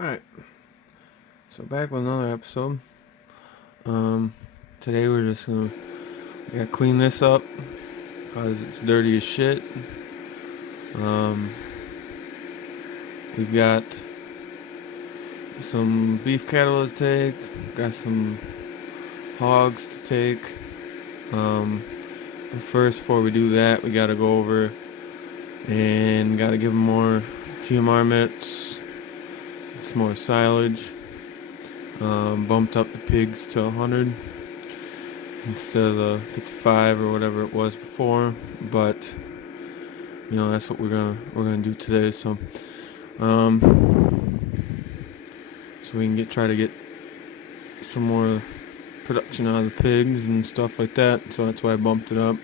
Alright, so back with another episode. Today we're just gotta clean this up because it's dirty as shit. Um, we've got some beef cattle to take, got some hogs to take. But first, before we do that, we gotta go over and gotta give them more TMR mitts, some more silage. Bumped up the pigs to 100 instead of the 55 or whatever it was before, but that's what we're gonna do today. Um, so we can try to get some more production out of the pigs and stuff like that. So that's why I bumped it up.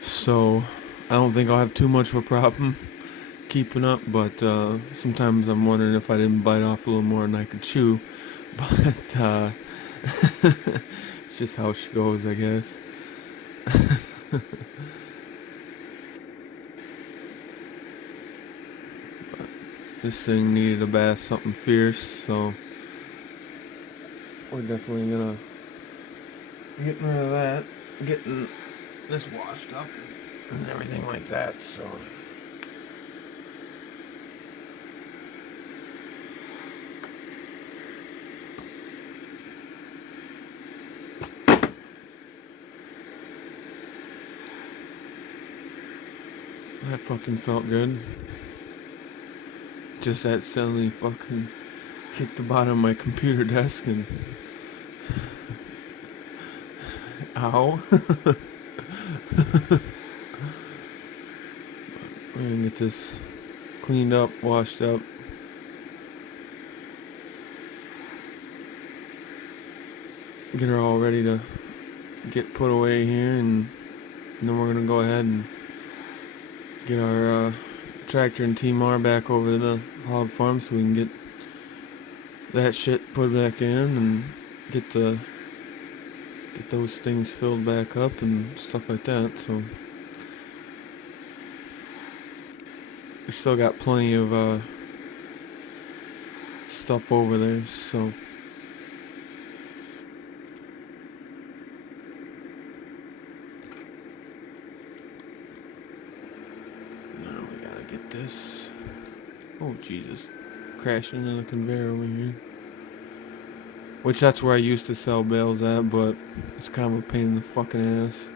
So I don't think I'll have too much of a problem keeping up, but sometimes I'm wondering if I didn't bite off a little more than I could chew. But it's just how she goes, I guess. This thing needed a bath, something fierce, so we're definitely gonna get rid of that, getting this washed up and everything like that. So that fucking felt good. Just accidentally fucking kicked the bottom of my computer desk and ow. We're gonna get this cleaned up, washed up. Get her all ready to get put away here, and then we're gonna go ahead and get our tractor and TMR back over to the hog farm so we can get that shit put back in and get those things filled back up and stuff like that. So we still got plenty of stuff over there. So now we gotta get this. Oh Jesus! Crashing into the conveyor over here. Which that's where I used to sell bales at, but it's kind of a pain in the fucking ass.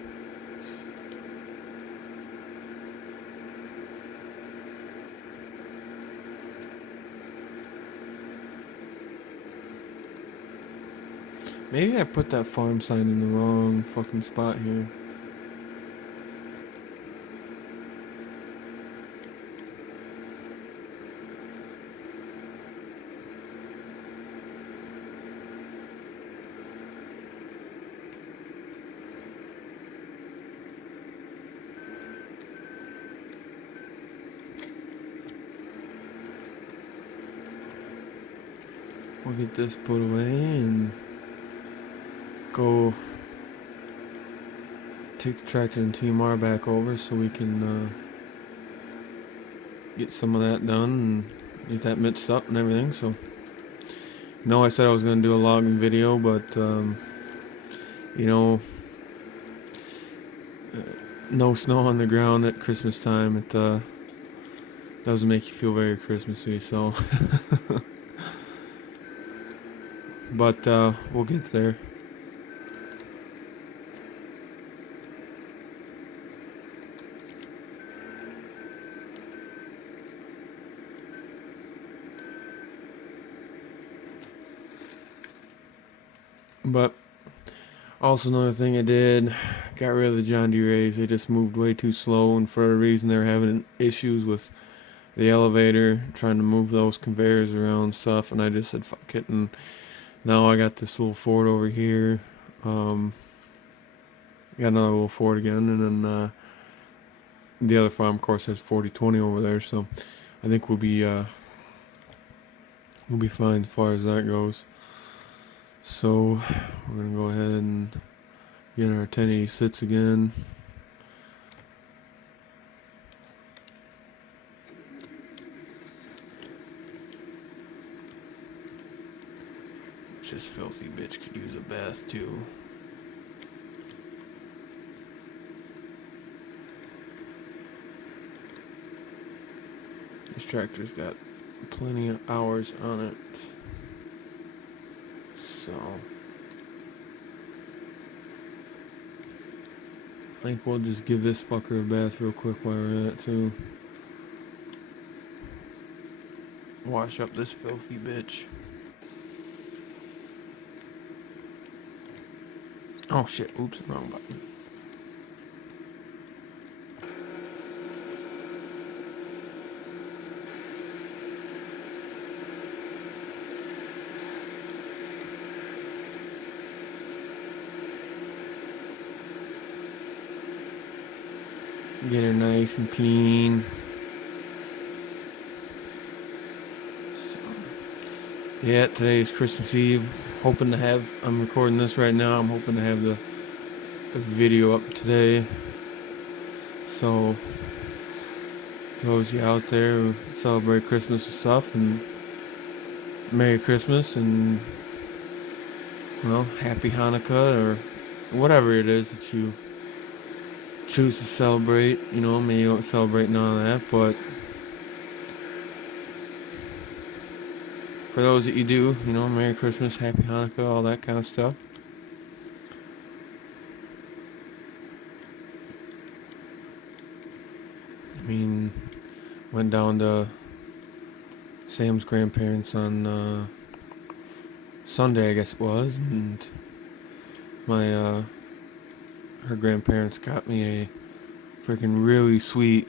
Maybe I put that farm sign in the wrong fucking spot here. We'll get this put away and go take the tractor and TMR back over so we can get some of that done and get that mixed up and everything. So, I said I was going to do a logging video, but no snow on the ground at Christmas time. It doesn't make you feel very Christmassy. So, but we'll get there. But also another thing I did, got rid of the John Deere's. They just moved way too slow, and for a reason they were having issues with the elevator, trying to move those conveyors around and stuff, and I just said fuck it, and now I got this little Ford over here. Got another little Ford again, and then the other farm, of course, has 4020 over there, so I think we'll be fine as far as that goes. So we're gonna go ahead and get our 1086 again. wish this filthy bitch could use a bath too. This tractor's got plenty of hours on it. So I think we'll just give this fucker a bath real quick while we're at it too. Wash up this filthy bitch. Oh shit, oops, wrong button. Get her nice and clean. So, yeah, today is Christmas Eve. I'm recording this right now. I'm hoping to have the video up today. So, for those of you out there who celebrate Christmas and stuff, and Merry Christmas, and, well, Happy Hanukkah, or whatever it is that you choose to celebrate. You know, maybe you don't celebrate none of that, but for those that you do, you know, Merry Christmas, Happy Hanukkah, all that kind of stuff. I mean, went down to Sam's grandparents on Sunday, I guess it was, and my her grandparents got me a freaking really sweet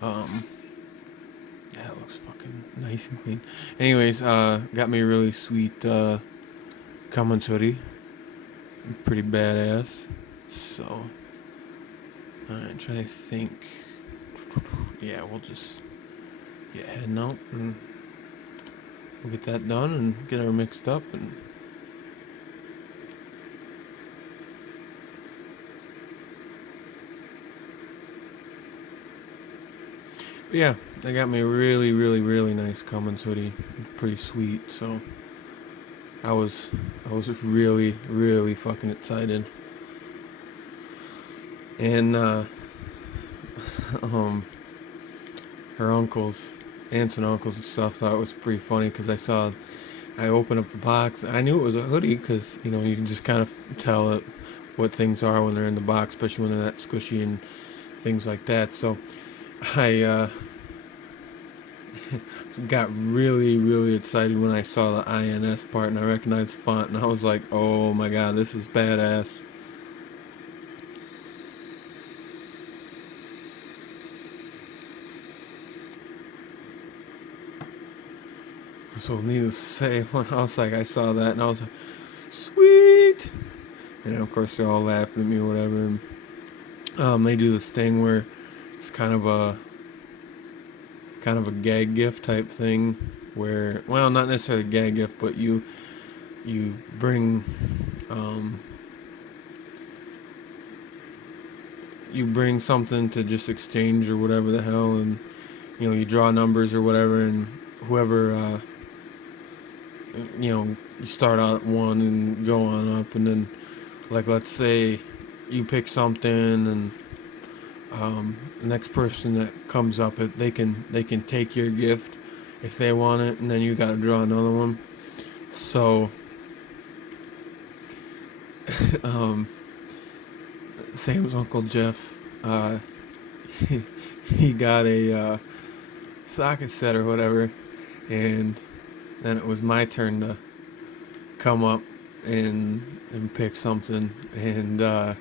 that looks fucking nice and clean. Anyways, got me a really sweet Cummins hoodie. Pretty badass. So I'm trying to think. Yeah, we'll just get heading out and we'll get that done and get her mixed up and yeah, they got me a really, really, really nice Cummins hoodie. Pretty sweet, so I was really, really fucking excited. And um her aunts and uncles and stuff thought it was pretty funny because I opened up the box. I knew it was a hoodie because, you know, you can just kind of tell what things are when they're in the box, especially when they're that squishy and things like that. So I got really, really excited when I saw the INS part and I recognized the font and I was like, oh my god, this is badass. So needless to say, when I saw that and I was like, sweet! And of course they're all laughing at me or whatever. And, they do this thing where it's kind of a gag gift type thing where, well, not necessarily a gag gift, but you bring something to just exchange or whatever the hell, and you know, you draw numbers or whatever, and whoever you know, you start out at 1 and go on up, and then, like, let's say you pick something and the next person that comes up, they can take your gift if they want it, and then you got to draw another one. So Sam's Uncle Jeff, he, he got a socket set or whatever, and then it was my turn to come up and pick something, and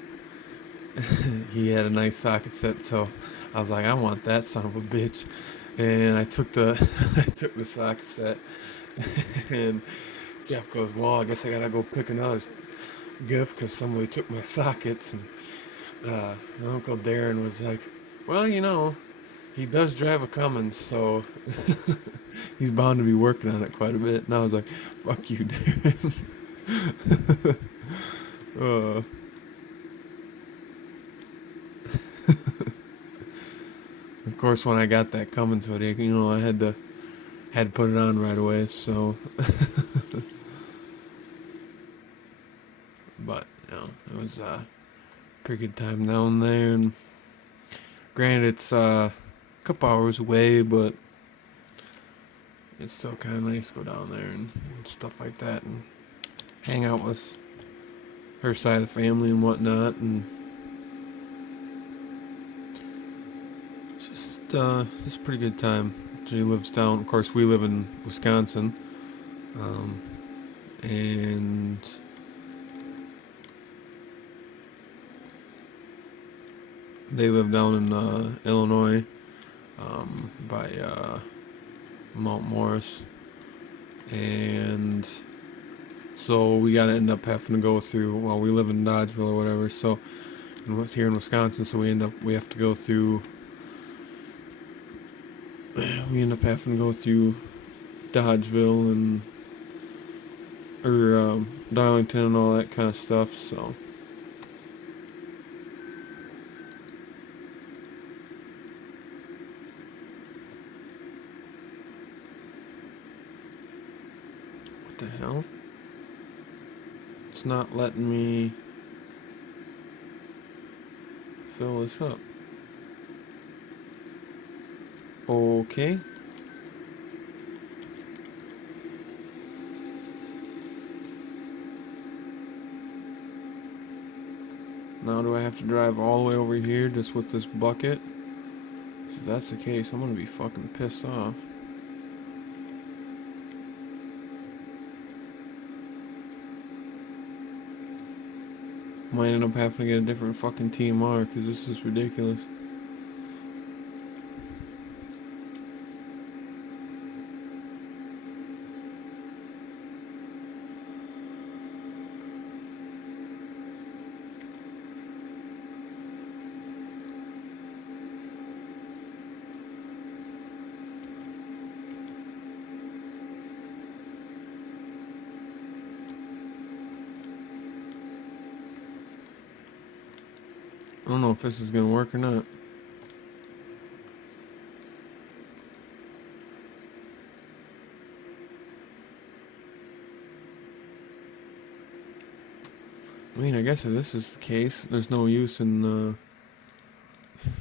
he had a nice socket set, so I was like, I want that son of a bitch, and I took the I took the socket set, and Jeff goes, well, I guess I gotta go pick another gift because somebody took my sockets, and my Uncle Darren was like, well, you know, he does drive a Cummins, so he's bound to be working on it quite a bit. And I was like, fuck you, Darren. Of course, when I got that Cummins hoodie, you know, I had to put it on right away, so was a pretty good time down there. And granted, it's a couple hours away, but it's still kind of nice to go down there and stuff like that and hang out with her side of the family and whatnot. And it's a pretty good time. She lives down. Of course, we live in Wisconsin, and they live down in Illinois, by Mount Morris, and so we gotta end up having to go through. Well, we live in Dodgeville or whatever, so and what's here in Wisconsin, so we have to go through. We end up having to go through Dodgeville and Darlington and all that kind of stuff. So what the hell? It's not letting me fill this up. Okay. Now do I have to drive all the way over here just with this bucket? If that's the case, I'm gonna be fucking pissed off. Might end up having to get a different fucking TMR because this is ridiculous. I don't know if this is gonna work or not. I mean, I guess if this is the case, there's no use in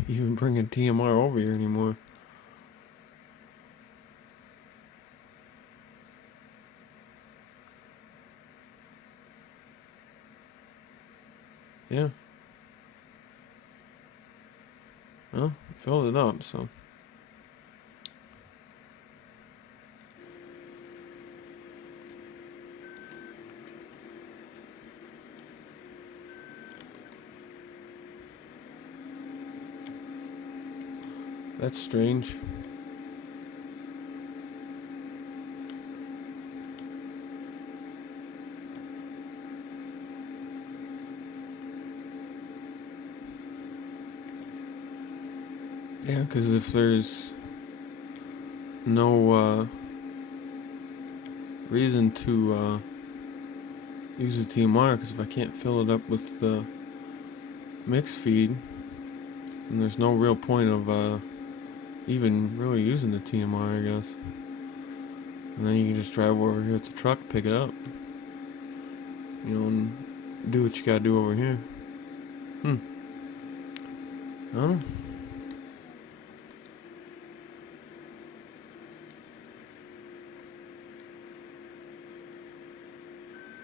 even bringing TMR over here anymore. Yeah. Well, filled it up, so. That's strange. Yeah, because if there's no reason to use a TMR, because if I can't fill it up with the mix feed, then there's no real point of even really using the TMR, I guess. And then you can just drive over here with the truck, pick it up, and do what you gotta do over here. I don't know.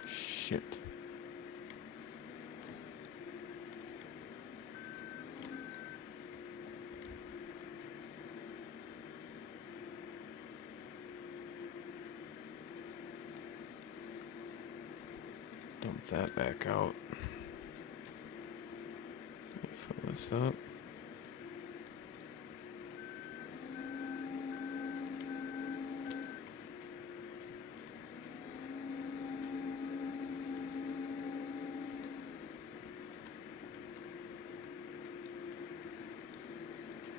Shit. Dump that back out. Let me fill this up.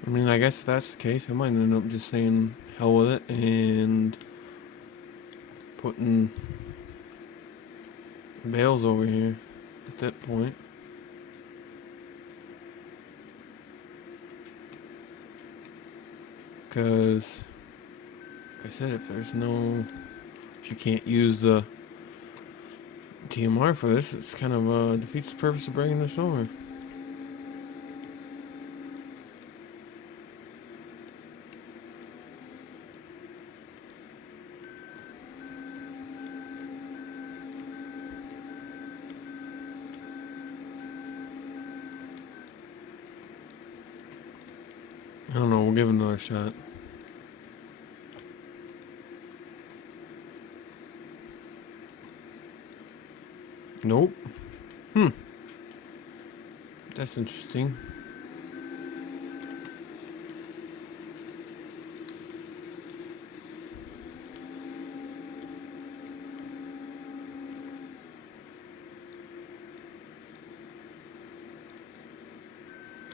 I mean, I guess if that's the case, I might end up just saying hell with it and putting bales over here at that point. Because, like I said, if you can't use the TMR for this. It's kind of defeats the purpose of bringing this over. I don't know, we'll give it another shot. Nope. That's interesting.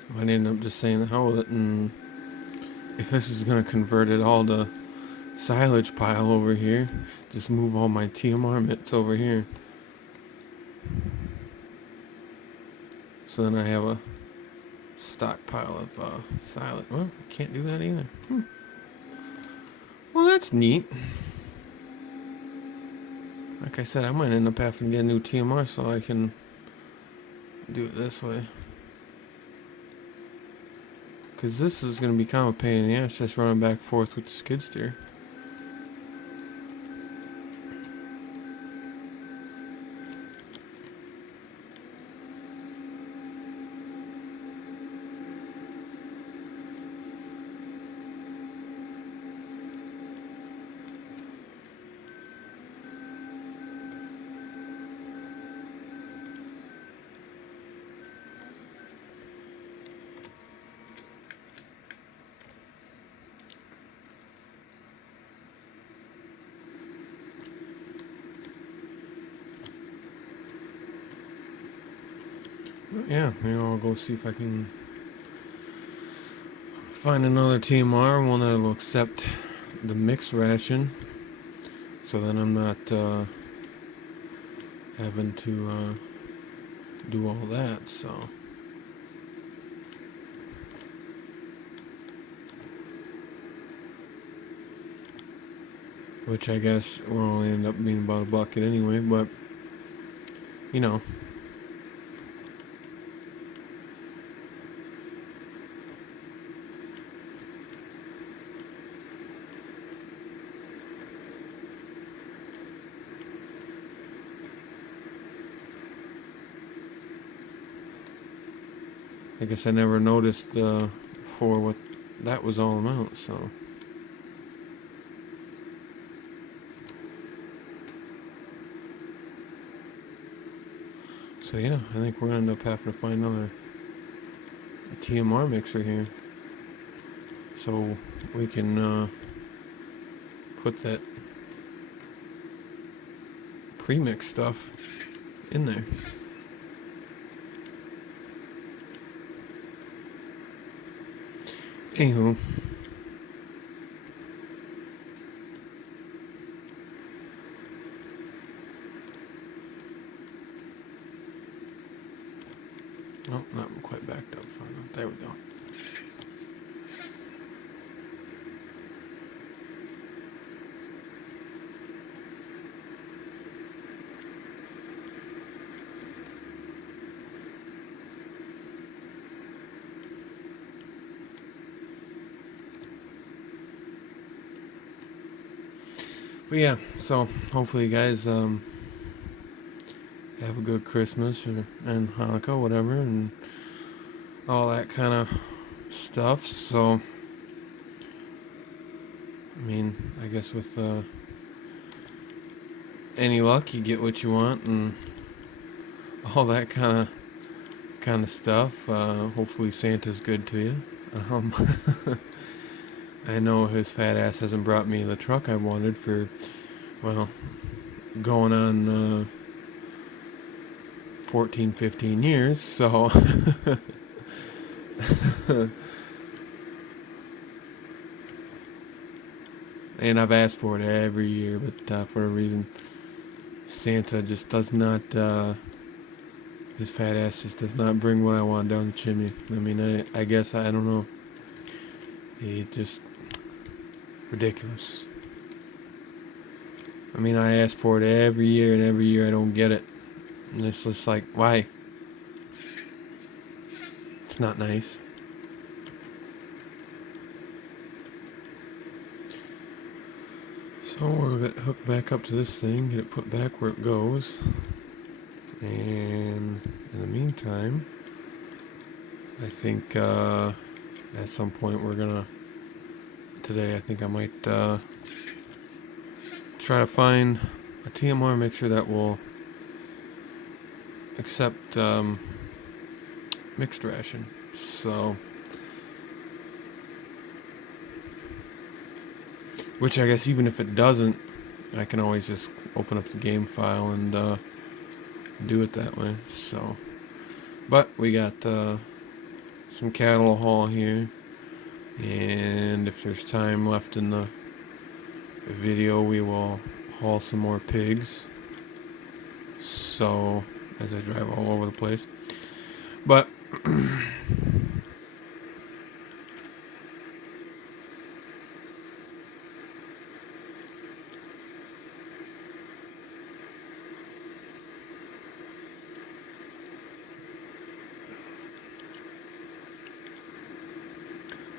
I might end up just saying the hell with it, and if this is going to convert it all to silage pile over here, just move all my TMR mitts over here. So then I have a stockpile of silage. Well, I can't do that either. Well, that's neat. Like I said, I might end up having to get a new TMR so I can do it this way. Because this is going to be kind of a pain in the ass just running back and forth with the skid steer. Yeah, maybe I'll go see if I can find another TMR, one that will accept the mixed ration, so then I'm not having to do all that. So which I guess will only end up being about a bucket anyway, but you know. I guess I never noticed before what that was all about, so. So yeah, I think we're gonna end up having to find another TMR mixer here, so we can put that pre-mix stuff in there. Anywho. Oh, not quite backed up far enough. There we go. But yeah, so hopefully you guys have a good Christmas and Hanukkah, whatever, and all that kind of stuff. So, I mean, I guess with any luck, you get what you want and all that kind of stuff. Hopefully Santa's good to you. Um, I know his fat ass hasn't brought me the truck I wanted for, well, going on 14, 15 years, so and I've asked for it every year, but for a reason Santa just does not, his fat ass just does not bring what I want down the chimney. I mean, I guess, I don't know, he just ridiculous. I mean, I ask for it every year, and every year I don't get it. And it's just like, why? It's not nice. So we're going to hook back up to this thing, get it put back where it goes. And in the meantime, I think at some point today I think I might try to find a TMR mixer that will accept mixed ration. So, which I guess even if it doesn't, I can always just open up the game file and do it that way. So, but we got some cattle to haul here, and if there's time left in the video, we will haul some more pigs. So, as I drive all over the place, but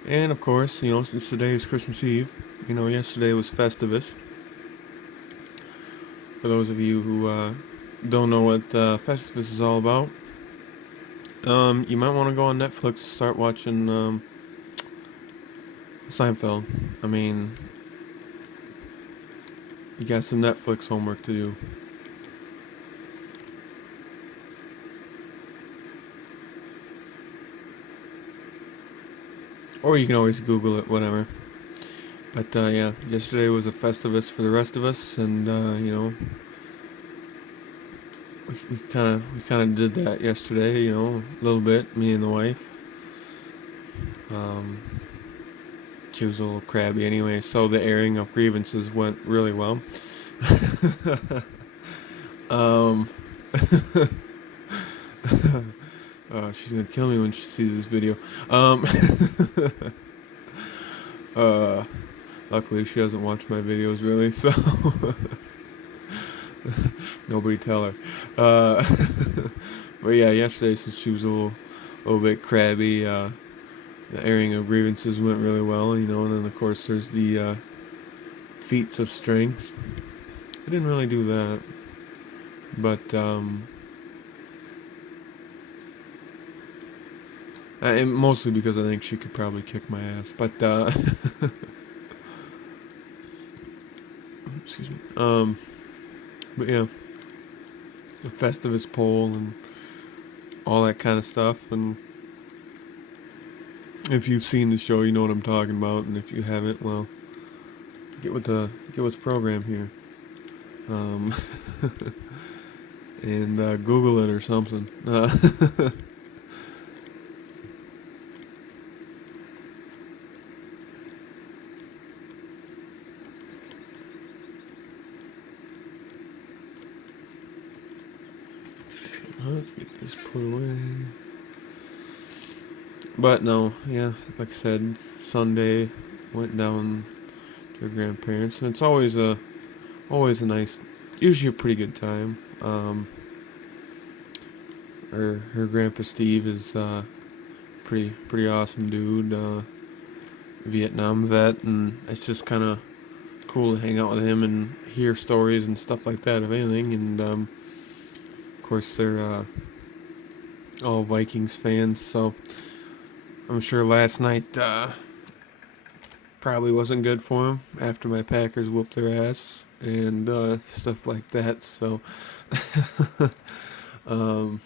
and of course, since today is Christmas Eve, yesterday was Festivus. For those of you who don't know what Festivus is all about, you might want to go on Netflix and start watching Seinfeld. I mean, you got some Netflix homework to do. Or you can always Google it, whatever. But yeah, yesterday was a Festivus for the rest of us, and we kind of did that yesterday, a little bit, me and the wife. She was a little crabby anyway, so the airing of grievances went really well. um, she's gonna kill me when she sees this video. Uh, Luckily she doesn't watch my videos really, so nobody tell her. But yeah, yesterday since she was a little bit crabby, the airing of grievances went really well, and then of course there's the feats of strength. I didn't really do that, but and mostly because I think she could probably kick my ass, but excuse me. But yeah, the Festivus poll and all that kind of stuff, and if you've seen the show, you know what I'm talking about, and if you haven't, well, get with the program here, and Google it or something. Let's get this put away. But no, yeah, like I said, Sunday went down to her grandparents, and it's always a nice, usually a pretty good time. Her grandpa Steve is pretty awesome dude, Vietnam vet, and it's just kind of cool to hang out with him and hear stories and stuff like that, if anything. And of course they're all Vikings fans, so I'm sure last night probably wasn't good for them after my Packers whooped their ass and stuff like that. So, um,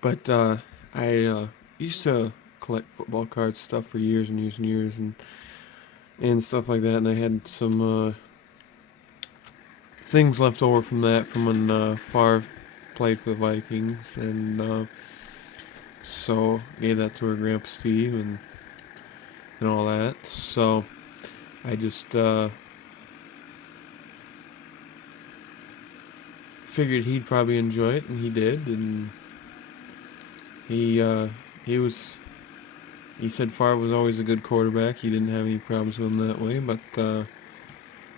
but I used to collect football cards stuff for years and years and years and stuff like that, and I had some things left over from that from when Favre played for the Vikings, and so gave that to her grandpa Steve and all that. So I just figured he'd probably enjoy it, and he did. And he he said Favre was always a good quarterback. He didn't have any problems with him that way, but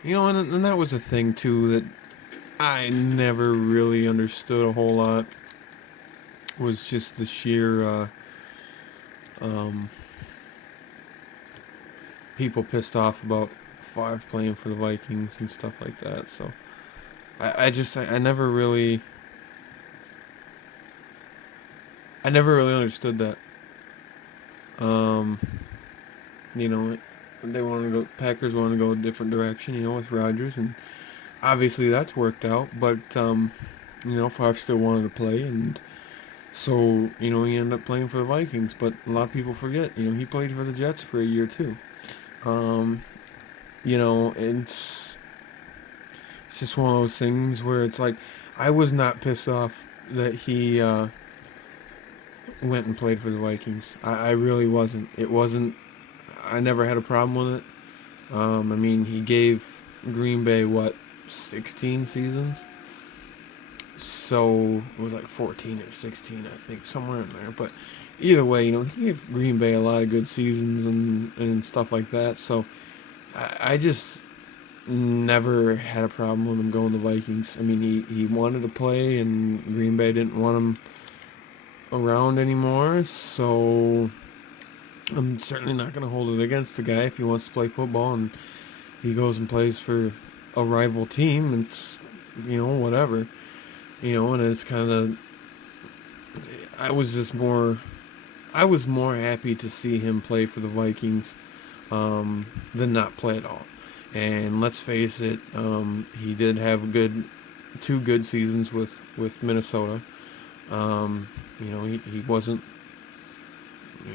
And that was a thing too that I never really understood a whole lot. Was just the sheer um, people pissed off about Favre playing for the Vikings and stuff like that. So I never really understood that. Um, you know, they want to go. Packers want to go a different direction. With Rodgers, and obviously that's worked out. But Favre still wanted to play, and so he ended up playing for the Vikings. But a lot of people forget. He played for the Jets for a year too. Um, it's just one of those things where it's like I was not pissed off that he went and played for the Vikings. I really wasn't. It wasn't. I never had a problem with it. I mean, he gave Green Bay what 16 seasons, so it was like 14 or 16, I think, somewhere in there. But either way, he gave Green Bay a lot of good seasons and stuff like that. So I just never had a problem with him going to Vikings. I mean, he wanted to play, and Green Bay didn't want him around anymore. So I'm certainly not going to hold it against the guy if he wants to play football and he goes and plays for a rival team. It's whatever. And it's kind of I was just more I was more happy to see him play for the Vikings than not play at all. And let's face it, he did have two good seasons with Minnesota. He wasn't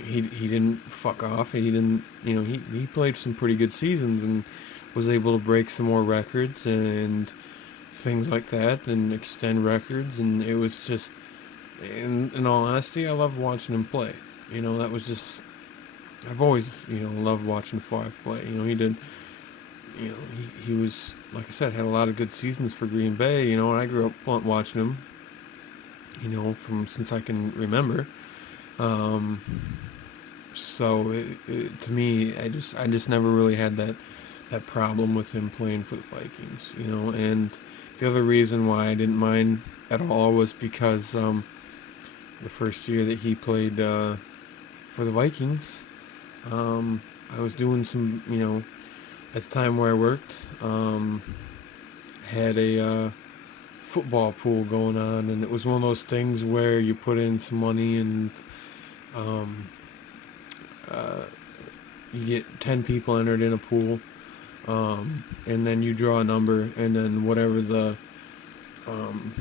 he didn't fuck off. He didn't he played some pretty good seasons and was able to break some more records and things like that and extend records, and it was just in all honesty, I loved watching him play. That was just I've always loved watching Favre play. He did. He was, like I said, had a lot of good seasons for Green Bay. And I grew up watching him. From since I can remember. Um, so to me, I just never really had that problem with him playing for the Vikings. And the other reason why I didn't mind at all was because the first year that he played for the Vikings, I was doing some at the time where I worked, had a football pool going on, and it was one of those things where you put in some money and um, uh, you get 10 people entered in a pool, and then you draw a number, and then whatever the um,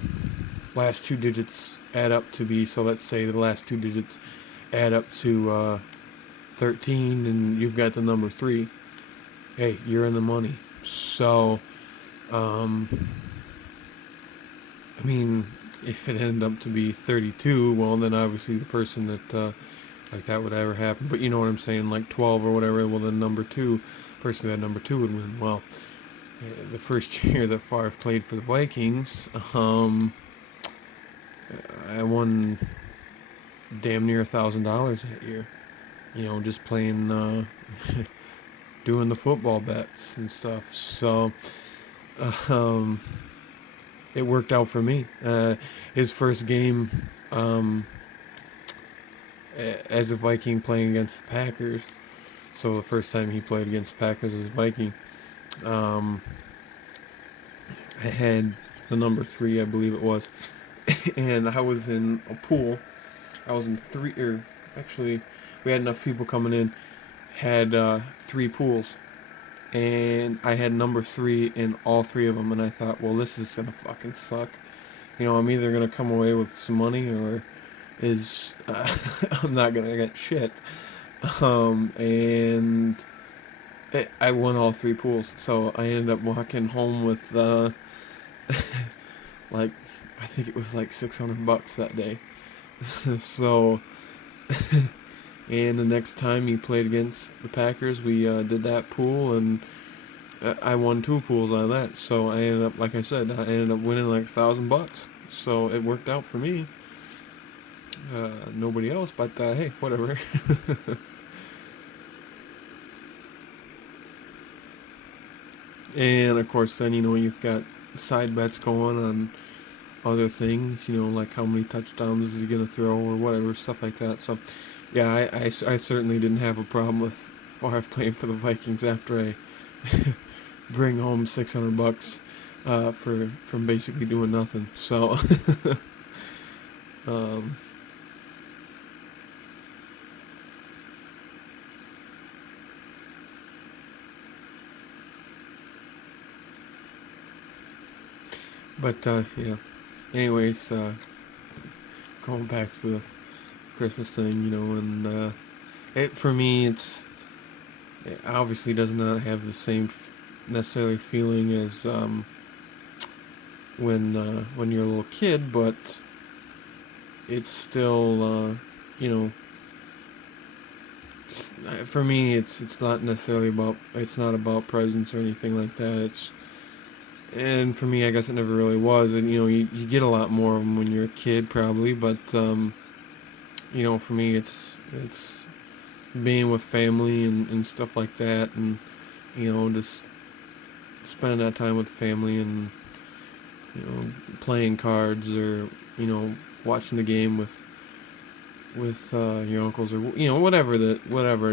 last two digits add up to be. So let's say the last two digits add up to 13, and you've got the number 3. Hey, you're in the money. So, I mean, if it ended up to be 32, well, then obviously the person like that would ever happen. But you know what I'm saying, like 12 or whatever, well, then number 2, person who had number 2 would win. Well, the first year that Favre played for the Vikings, I won damn near $1,000 that year. Just playing, doing the football bets and stuff. So, um, it worked out for me. His first game um, as a Viking playing against the Packers. So the first time he played against the Packers as a Viking, um, I had the number 3, I believe it was, and I was in a pool. I was in 3, or actually, we had enough people coming in. Had 3 pools, and I had number 3 in all 3 of them, and I thought, well, this is gonna fucking suck. I'm either gonna come away with some money or is I'm not gonna get shit. And I won all 3 pools, so I ended up walking home with like I think it was like $600 that day. So, and the next time he played against the Packers, we did that pool, and I won 2 pools out of that. So I ended up, like I said, I ended up winning like $1,000. So it worked out for me. Nobody else, but hey, whatever. And of course, then you've got side bets going on other things. Like how many touchdowns is he gonna throw or whatever stuff like that. So, yeah, I certainly didn't have a problem with Favre playing for the Vikings after I bring home $600 for from basically doing nothing. So, um, but yeah. Anyways, going back to the Christmas thing, and it for me, it obviously does not have the same necessarily feeling as when you're a little kid, but it's still you know for me it's not necessarily about it's not about presents or anything like that. And for me, I guess it never really was. And you get a lot more of them when you're a kid, probably. But for me, it's being with family and stuff like that, and just spending that time with the family, and playing cards, or watching the game with your uncles, or whatever it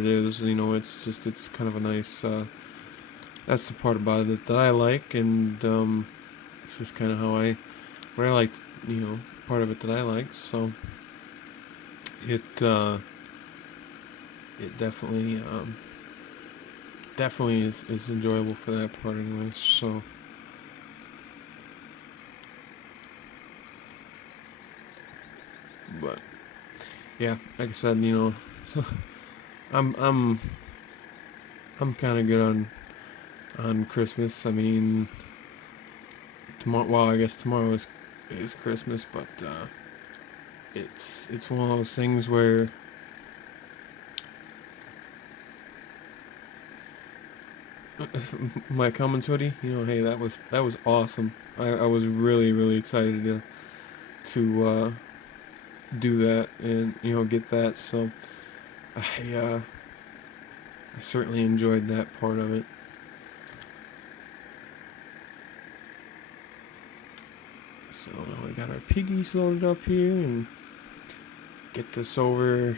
is. It's kind of a nice. That's the part about it that I like, and it's just kind of what I like. Part of it that I like. So it it definitely is enjoyable for that part anyway. So, but yeah, like I said, so I'm I'm I'm kind of good on Christmas. I mean, tomorrow. Well, I guess tomorrow is Christmas, but it's one of those things where my comments hoodie. Hey, that was awesome. I was really really excited to do that and get that. So I certainly enjoyed that part of it. So now we got our piggies loaded up here and get this over.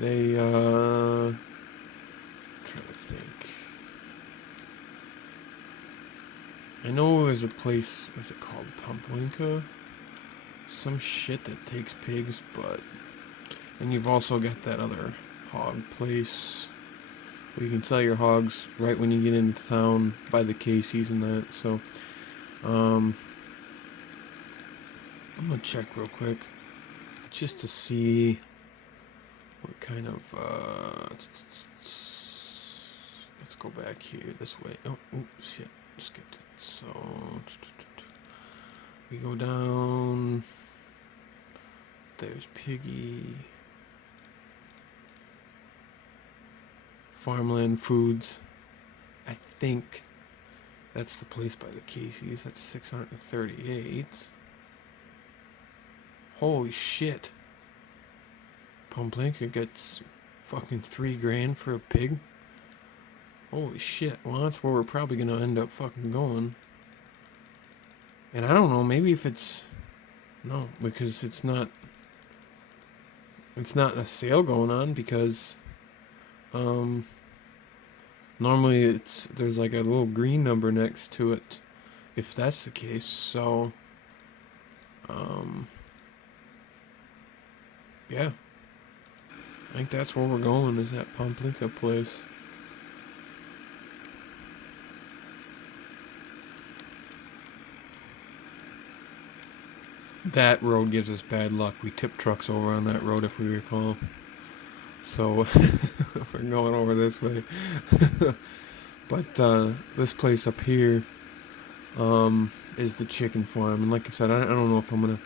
They trying to think. I know there's a place. What's it called? Pumplinka. Some shit that takes pigs, but and you've also got that other hog place where you can sell your hogs right when you get into town by the Casey's and that. So, um, I'm gonna check real quick just to see what kind of. Let's go back here this way. Oh shit, skipped it. So we go down. There's Piggy. Farmland Foods. I think that's the place by the Casey's. That's 638. Holy shit. Pumplinka gets fucking $3,000 for a pig. Holy shit. Well, that's where we're probably gonna end up fucking going. And I don't know, maybe if it's no, because it's not a sale going on because um normally there's like a little green number next to it if that's the case. So yeah. I think that's where we're going, is that Pumplinka place. That road gives us bad luck. We tip trucks over on that road if we recall. So we're going over this way. But this place up here is the chicken farm. And like I said, I don't know if I'm going to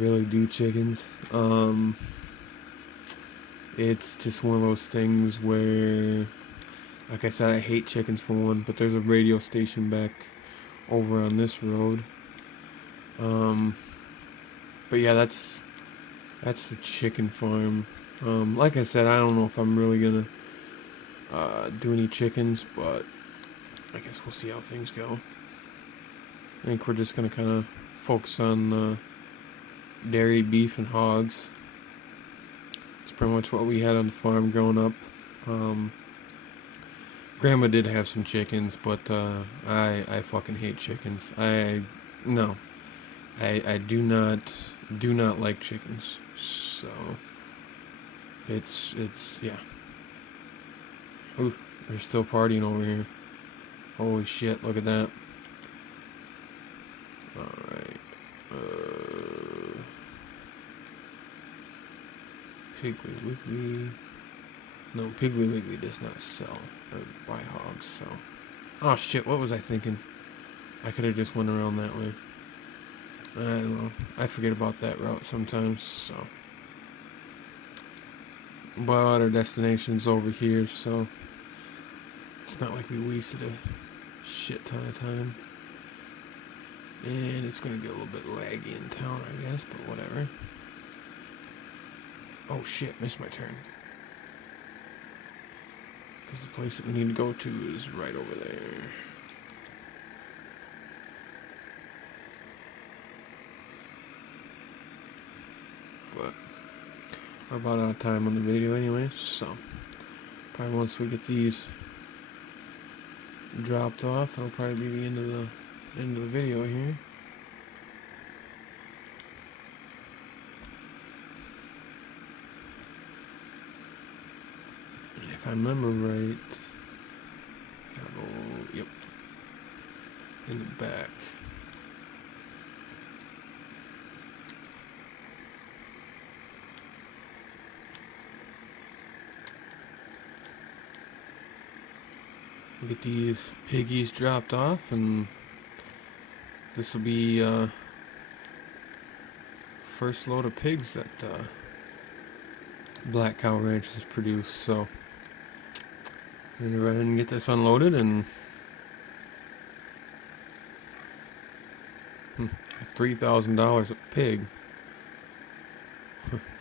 really do chickens. It's just one of those things where, like I said, I hate chickens for one, but there's a radio station back over on this road. But yeah, that's the chicken farm. Like I said, I don't know if I'm really gonna do any chickens, but I guess we'll see how things go. I think we're just gonna kind of focus on dairy, beef, and hogs. It's pretty much what we had on the farm growing up. Grandma did have some chickens, but I fucking hate chickens. No, I do not like chickens. So it's yeah. Ooh, they're still partying over here. Holy shit! Look at that. All right. Piggly Wiggly. No, Piggly Wiggly does not sell or buy hogs. So. Oh shit! What was I thinking? I could have just went around that way. I don't know. I forget about that route sometimes, so. But our destination's over here, so it's not like we wasted a shit ton of time. And it's gonna get a little bit laggy in town, I guess, but whatever. Oh shit, missed my turn. Because the place that we need to go to is right over there. But we're about out of time on the video anyway, so probably once we get these dropped off, that'll probably be the end of the video here. And if I remember right, yep, in the back. Get these piggies dropped off, and this will be first load of pigs that Black Cow Ranch has produced. So I'm gonna go ahead and get this unloaded, and $3,000 a pig.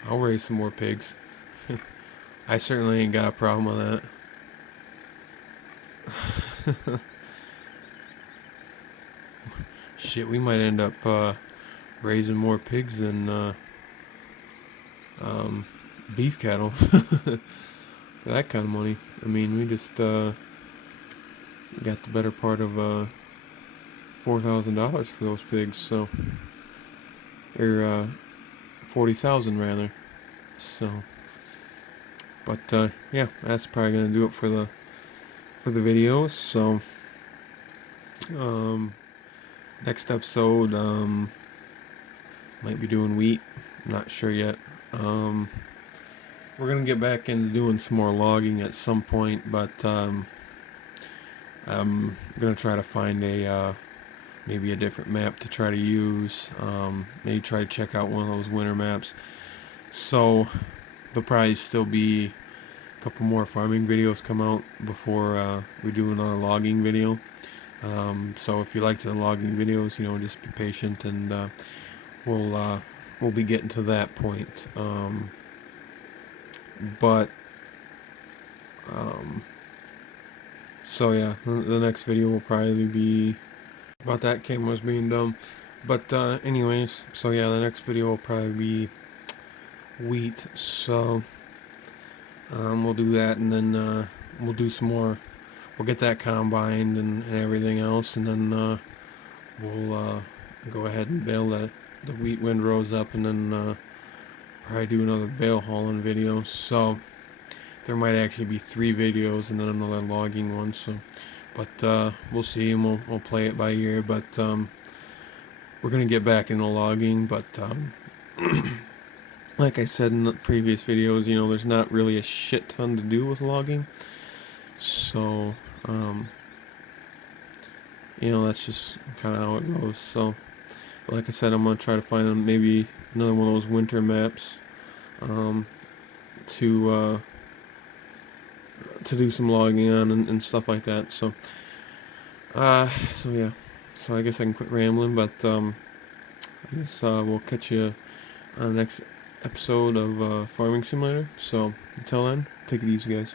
I'll raise some more pigs. I certainly ain't got a problem with that. Shit, we might end up raising more pigs than beef cattle for that kind of money. I mean, we just got the better part of $4,000 for those pigs, so or 40,000 rather. So, but yeah, that's probably gonna do it for the video. So, next episode might be doing wheat. Not sure yet. We're gonna get back into doing some more logging at some point, but I'm gonna try to find a maybe a different map to try to use. Maybe try to check out one of those winter maps. So there'll probably still be a couple more farming videos come out before we do another logging video. So if you like the logging videos, just be patient, and we'll be getting to that point. So yeah, the next video will probably be about that. Camera's being dumb. But anyways, so yeah, the next video will probably be wheat. So we'll do that, and then we'll do some more. We'll get that combined and everything else, and then we'll go ahead and bale the wheat windrows up, and then probably do another bale hauling video. So there might actually be 3 videos and then another logging one. So, but we'll see, and we'll play it by ear. But we're gonna get back into logging. But like I said in the previous videos, there's not really a shit ton to do with logging. So that's just kind of how it goes. So, but like I said, I'm gonna try to find maybe another one of those winter maps to do some logging on and stuff like that. So so yeah, so I guess I can quit rambling, but I guess we'll catch you on the next episode of Farming Simulator. So until then, take it easy, guys.